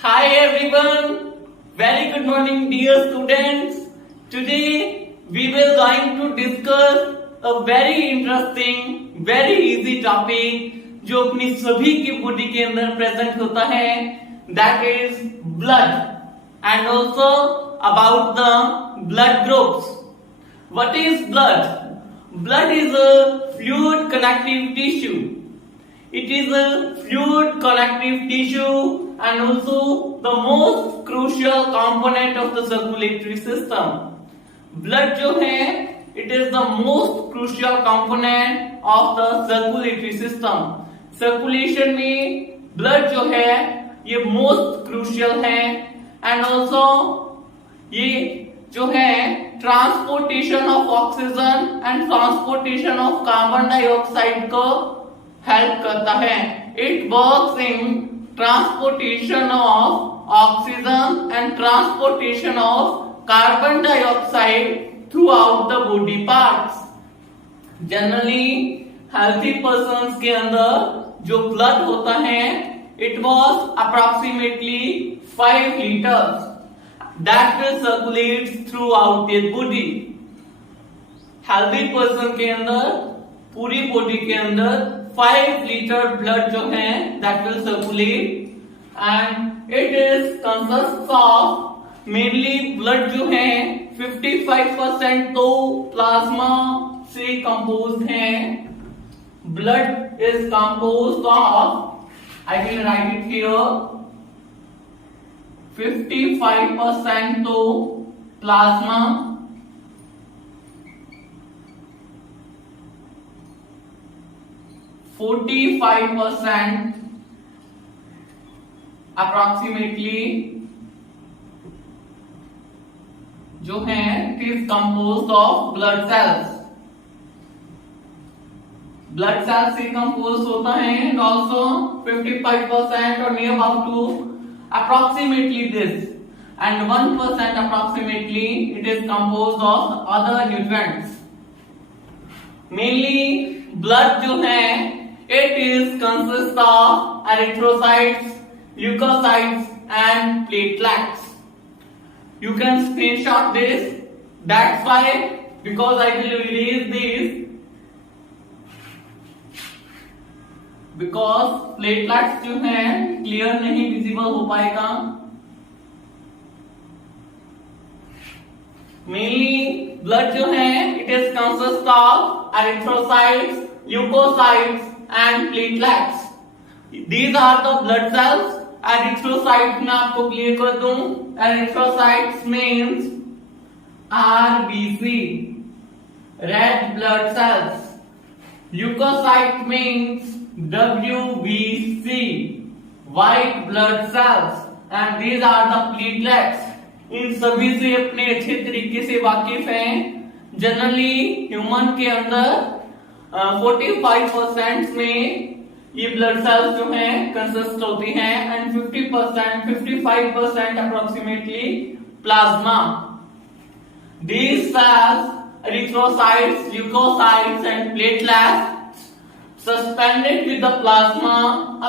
Hi everyone, very good morning dear students. Today we will going to discuss a very interesting, very easy topic जो अपनी सभी की body के अंदर present होता है, that is blood and also about the blood groups. What is blood? Blood is a fluid connective tissue. It is a fluid connective tissue and also the most crucial component of the circulatory system. Blood जो है, it is the most crucial component of the circulatory system. Circulation में blood जो है, ये most crucial है and also ये जो है transportation of oxygen and transportation of carbon dioxide को हेल्प करता है. It works in transportation of oxygen and transportation of carbon dioxide through out the body parts. Generally healthy persons के अंदर जो ब्लड होता है, it was approximately 5 litres that will circulate through out their body. Healthy person के अंदर पूरी body के अंदर 5 लीटर ब्लड जो है that will circulate and it is consists of mainly blood जो है 55% तो प्लाज्मा से कंपोज्ड है. Blood is composed of, I will write it here, 55% तो प्लाज्मा, 45% approximately जो है it is composed of blood cells. Blood cells से composed होता है and also 55% or near about to approximately this and 1% approximately it is composed of other nutrients. Mainly blood जो है it is consist of erythrocytes, leukocytes and platelets. You can screenshot this. That's why because I will erase this because platelets जो है clear नहीं visible हो पाएगा. Mainly blood जो है it is consist of erythrocytes, leukocytes and platelets. These are the blood cells. Erythrocytes में आपको clear कर दूं. Erythrocytes means RBC, red blood cells. Leukocyte means WBC, white blood cells. And these are the platelets. इन सभी से अपने अच्छे तरीके से वाकिफ हैं. जनरली ह्यूमन के अंदर 45% में ये ब्लड सेल्स जो हैं कंसिस्ट होती हैं and 55% approximately plasma. These cells, erythrocytes, leukocytes and platelets suspended with the plasma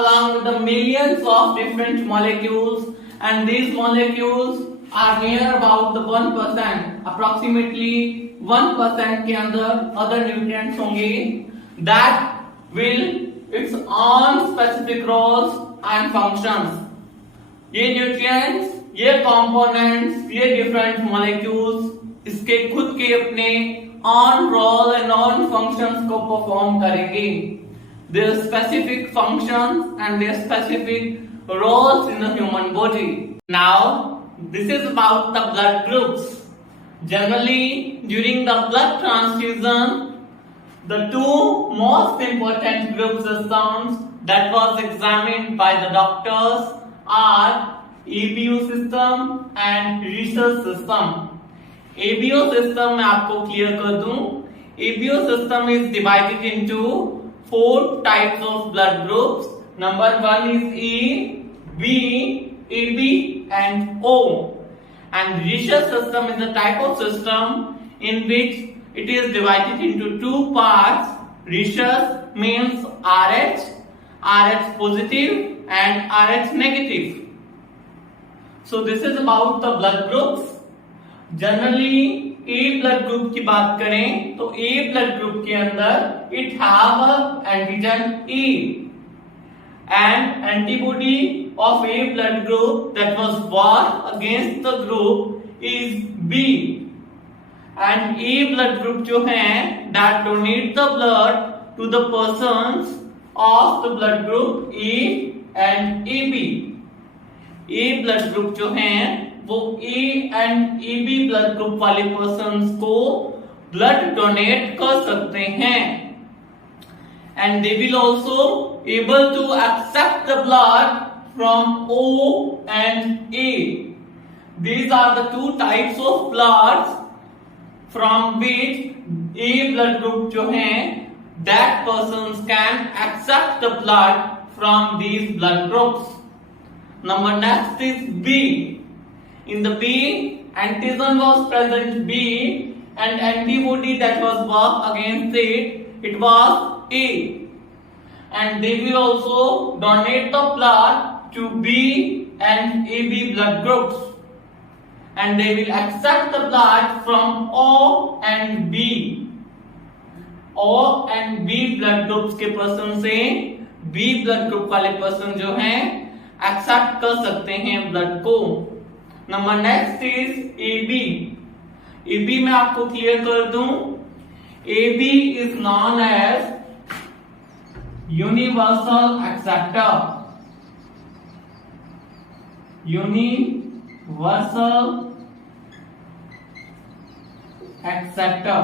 along with the millions of different molecules and these molecules are near about the 1%, approximately 1% के अंदर other nutrients होंगे that will its own specific roles and functions. ये nutrients, ये components, ये different molecules इसके खुद के अपने on role and on functions को perform करेंगे. Their specific functions and their specific roles in the human body. Now this is about the blood groups. Generally, during the blood transfusion, the two most important group systems that was examined by the doctors are ABO system and rhesus system. ABO system मैं आपको clear कर दूं. ABO system is divided into 4 types of blood groups. Number 1 is A, B, AB and O. And rhesus system is a type of system in which it is divided into 2 parts. Rhesus means RH positive and RH negative. So this is about the blood groups. Generally A blood group की बात करें तो A blood group के अंदर it have a antigen A and antibody of A blood group that was war against the group is B and A blood group जो है that donate the blood to the persons of the blood group A and AB. A blood group जो है वो A and AB blood group वाले persons को blood donate कर सकते हैं and they will also able to accept the blood from O and A. These are the two types of bloods from which A blood group जो है that persons can accept the blood from these blood groups. Number next is B. In the B, antigen was present B and antibody that was work against it was A. And they will also donate the blood to B and AB blood groups. And they will accept the blood from O and B. O and B blood groups के person से B blood group वाले person जो हैं accept कर सकते हैं blood को. Number next is AB. AB में आपको क्लियर कर दूं, AB is known as universal acceptor. Universal acceptor.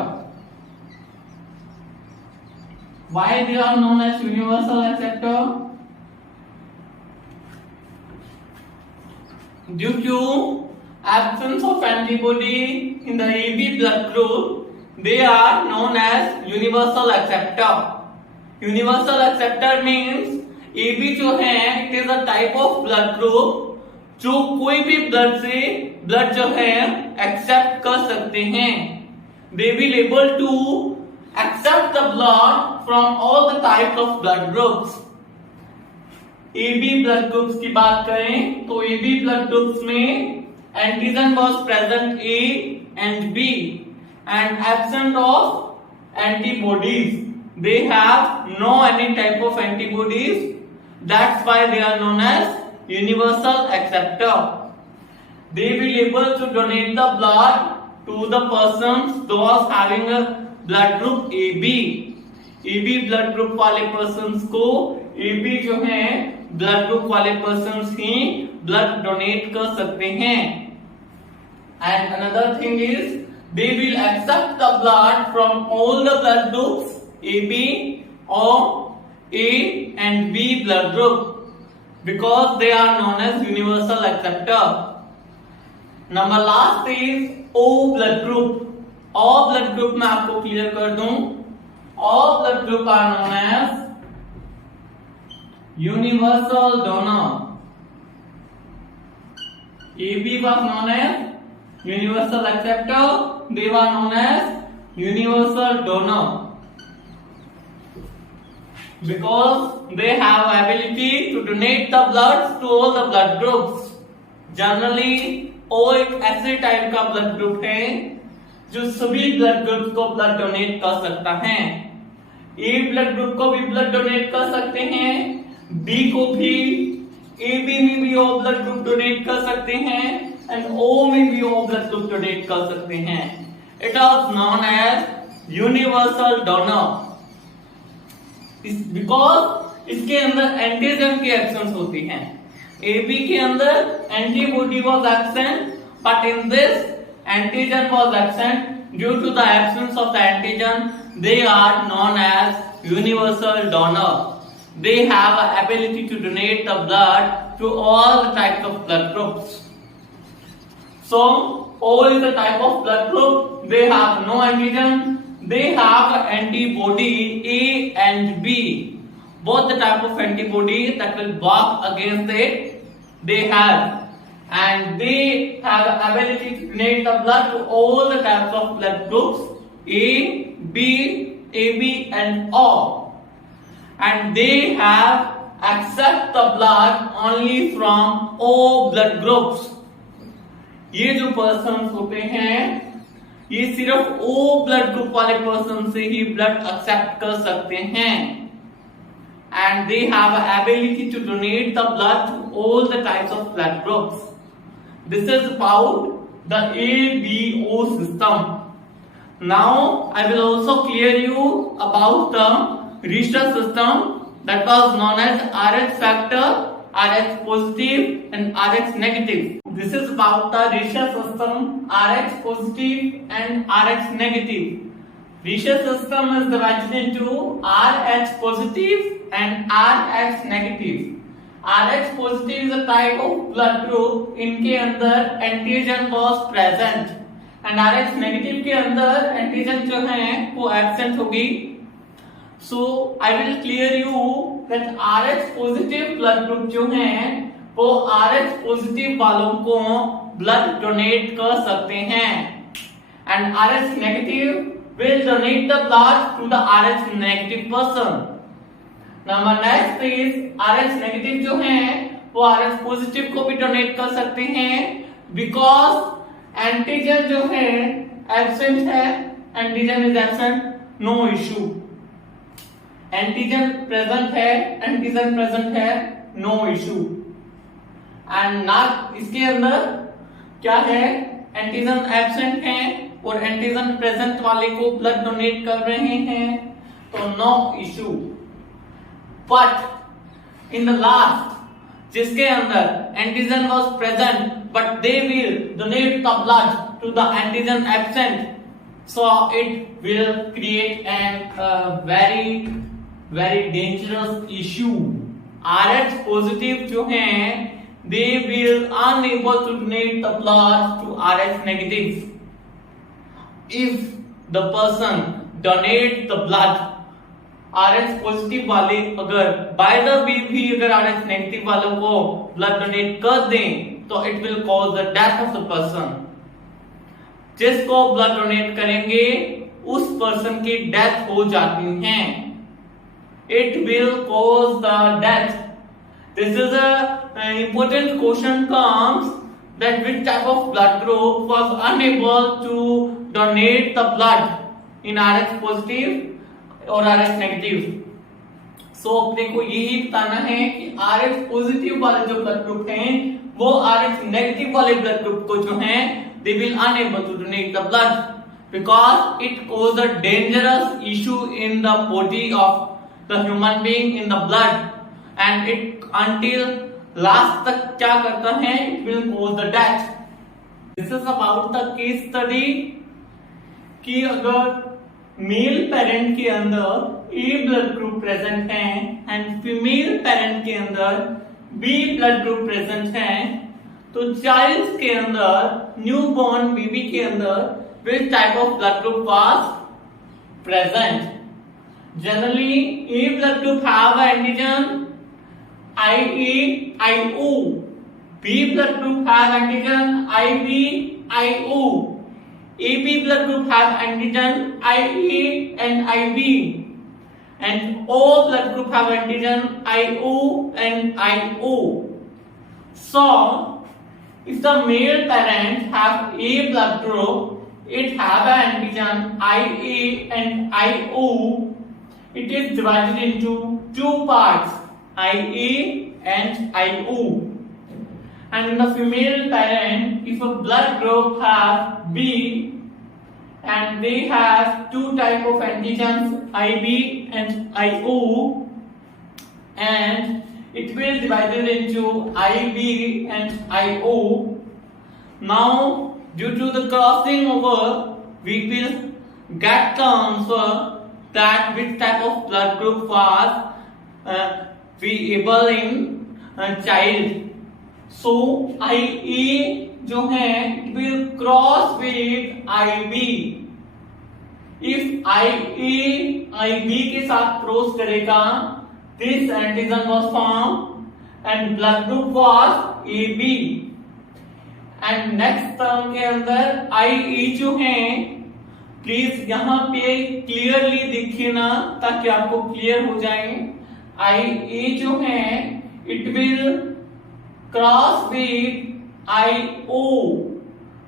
Why they are known as universal acceptor? Due to absence of antibody in the AB blood group, they are known as universal acceptor. Universal acceptor means AB जो है it is a type of blood group जो कोई भी blood जो है accept कर सकते हैं. They will able to accept the blood from all the types of blood groups. AB blood groups की बात करें तो AB blood groups में antigen was present A and B and absent of antibodies. They have no any type of antibodies. That's why they are known as universal acceptor. They will able to donate the blood to the persons those having a blood group AB. AB blood group वाले persons को AB जो है blood group वाले persons ही blood donate कर सकते हैं. And another thing is they will accept the blood from all the blood groups AB or A and B blood group because they are known as universal acceptor. Number last is O blood group. O blood group में आपको clear कर दूं, O blood group are known as universal donor. AB was known as universal acceptor, they were known as universal donor because they have ability to donate the blood to all the blood groups. Generally O एक ऐसे type का blood group है जो सभी blood group को blood donate कर सकता है. ए ब्लड ग्रुप को भी ब्लड डोनेट कर सकते हैं, बी को भी, ए बी में भी ओ ब्लड ग्रुप डोनेट कर सकते हैं एंड ओ में भी ओ ब्लड ग्रुप डोनेट कर सकते हैं. It is known as universal donor because इसके अंदर एंटीजन की एक्शंस होती हैं. ए बी के अंदर antibody was absent but in this antigen was absent. Due to the absence of the antigen, they are known as universal donor. They have a ability to donate the blood to all the types of blood groups. So O is a type of blood group. They have no antigen. They have antibody A and B. Both the type of antibody that will work against it. They have. And they have ability to donate the blood to all the types of blood groups A, B, AB and O. And they have accept the blood only from O blood groups. ये जो person होते हैं ये सिर्फ O blood group वाले person से ही blood accept कर सकते हैं, and they have ability to donate the blood to all the types of blood groups. This is about the ABO system. Now I will also clear you about the Richter system that was known as Rh factor, Rh positive and Rh negative. This is about the Richter system, Rh positive and Rh negative. Richter system is divided into Rh positive and Rh negative. Rh positive is a type of blood group इनके अंदर antigen was present and Rh negative के अंदर antigen जो है वो absent होगी. So I will clear you that Rh positive blood group जो है वो Rh positive वालों को ब्लड डोनेट कर सकते हैं and Rh negative will donate the blood to the Rh negative person. Number next is Rh negative जो है वो Rh पॉजिटिव को भी डोनेट कर सकते हैं बिकॉज एंटीजन जो है एब्सेंट है. Antigen is absent, no issue. Antigen present है, एंटीजन प्रेजेंट है, नो इशू. एंड ना इसके अंदर क्या है, एंटीजन एब्सेंट है और एंटीजन प्रेजेंट वाले को ब्लड डोनेट कर रहे हैं तो no issue. But in the last जिसके अंदर antigen was present but they will donate the blood to the antigen absent, so it will create an very dangerous issue. Rh positive जो हैं they will unable to donate the blood to Rh negative. If the person donate the blood Rh positive वाले अगर by the way भी अगर Rh negative वालों को blood donate कर दें तो it will cause the death of the person. जिसको ब्लड डोनेट करेंगे उस पर्सन की डेथ हो जाती है. It will cause the death. This is a important question comes that which type of blood group was unable to donate the blood in Rh positive और Rh negative. सो अपने को यही बताना है कि Rh पॉजिटिव वाले जो ब्लड ग्रुप हैं वो Rh नेगेटिव वाले ब्लड ग्रुप को जो है they will unable to donate the blood because it cause a dangerous issue in the body of the human being in the blood and it until last तक क्या करता है, it will cause the death. This is about the case study कि अगर male parent के अंदर ए blood group present है and female parent के अंदर बी ब्लड ग्रुप प्रेजेंट है तो चाइल्ड के अंदर न्यू बॉर्न बेबी के अंदर which type of blood group was present. Generally A blood group have antigen IE, IO. B blood group have antigen IB, IO. AB blood group have antigen IE and IB. And O blood group have antigen IO and IO. So, if the male parent have A blood group, it have an antigen IA and IO. It is divided into two parts. IA and IO. And in the female parent, if a blood group have B and they have two type of antigens IB and IO and it will divided into IB and IO. Now due to the crossing over we will get the answer that which type of blood group was variable in child. So IA जो है it will cross with IB. If IA IB के साथ cross करेगा this antigen was formed and blood group was AB. And next term के अंदर IE जो है please यहाँ पे क्लियरली देखिए ना ताकि आपको क्लियर हो जाए. IA जो है it will cross with IO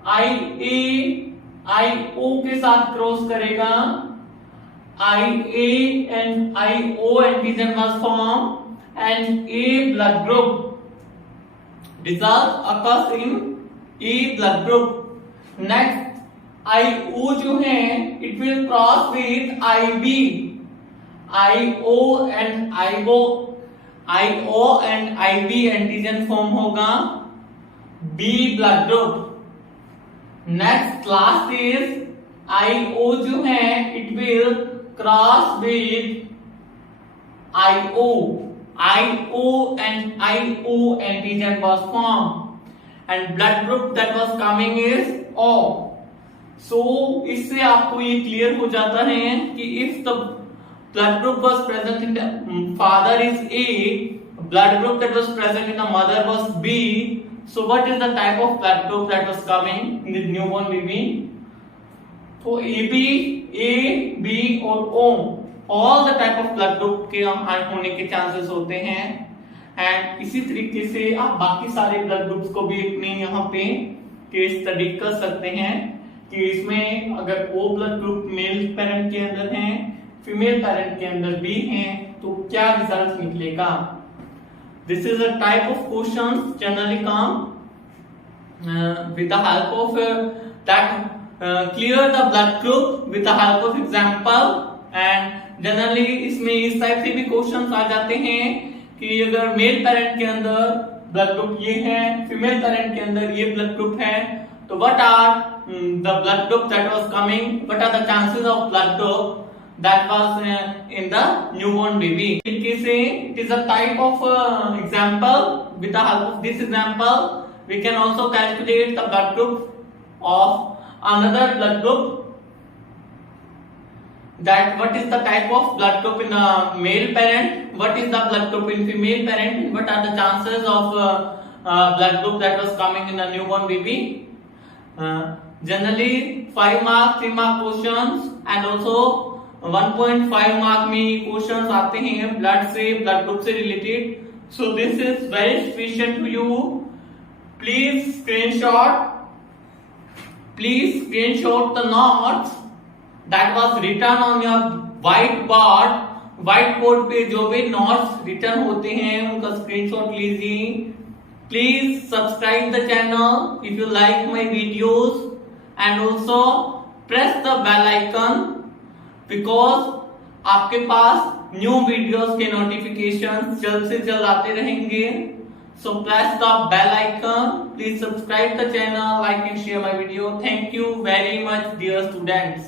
IA के साथ क्रॉस करेगा, IA and IO antigen was formed and A blood group result occurs in A blood group. Next, IO जो है it will cross with IB, IO and IB antigen form होगा B blood group. Next last is IO जो है it will cross with IO and IO antigen was formed and blood group that was coming is O. So इससे आपको ये clear हो जाता है कि if the blood group was present in the father is A, blood group that was present in the mother was B. So what is the type of blood group that was coming in the newborn baby? तो AB, A, B और O all the type of blood group के होने के chances होते हैं and इसी तरीके से आप बाकी सारे ब्लड ग्रुप्स को भी अपने यहाँ पे केस स्टडी कर सकते हैं कि इसमें अगर O blood group male parent के अंदर है, फीमेल पेरेंट के अंदर भी है, तो क्या रिजल्ट निकलेगा. This is a type of questions generally come with the help of clear the blood group with the help of example and generally इसमें इस टाइप से भी क्वेश्चंस आ जाते हैं कि अगर मेल पेरेंट के अंदर ब्लड ग्रुप ये है, फीमेल पेरेंट के अंदर ये ब्लड ग्रुप है, तो what are the blood group that was coming, what are the chances of blood group that was in the newborn baby. It is a type of example. With the help of this example, we can also calculate the blood group of another blood group. That what is the type of blood group in the male parent, what is the blood group in female parent, and what are the chances of blood group that was coming in a newborn baby. Generally 5 mark 3 mark questions and also 1.5 mark में questions आते हैं blood से, blood group से related. So this is very sufficient to you. Please screenshot the notes that was written on your white board पे जो भी notes written होते हैं उनका स्क्रीनशॉट लीजिए. Please subscribe the channel if you like my videos and also press the bell icon because आपके पास new videos के नोटिफिकेशन जल्द से जल्द आते रहेंगे. So press the bell icon, please subscribe the channel, like and share my video. Thank you very much dear students.